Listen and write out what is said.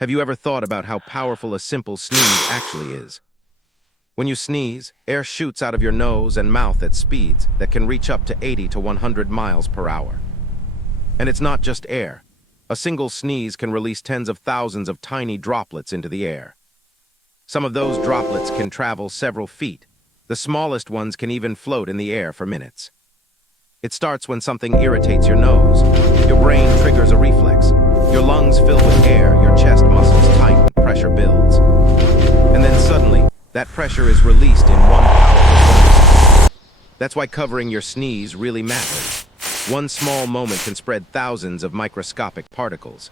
Have you ever thought about how powerful a simple sneeze actually is? When you sneeze, air shoots out of your nose and mouth at speeds that can reach up to 80 to 100 miles per hour. And it's not just air. A single sneeze can release tens of thousands of tiny droplets into the air. Some of those droplets can travel several feet. The smallest ones can even float in the air for minutes. It starts when something irritates your nose. Your brain triggers a reflex. Your lungs fill with air, your chest muscles tighten, pressure builds. And then suddenly, that pressure is released in one powerful burst. That's why covering your sneeze really matters. One small moment can spread thousands of microscopic particles.